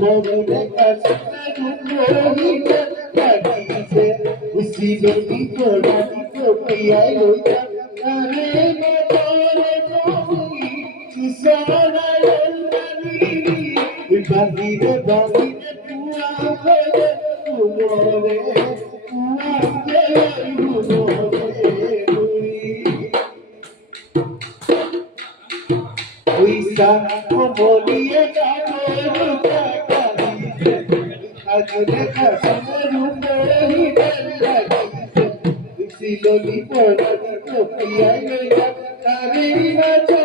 মনে কাছে উসি গলি তোড়ানি তো পিয়াই লইয়া আরে মনে তুমি সুসানা লন্ডানি বাহিরে বাহিরে তুয়া করে তুমরে তুয়া করে তুমরে পয়সা বলিয়ে যাবো রুকা কালিছে আজ দেখা রূপে লাগিছে সিলনি পড়ানি তো পিয়াই লইয়া তারে মাঝে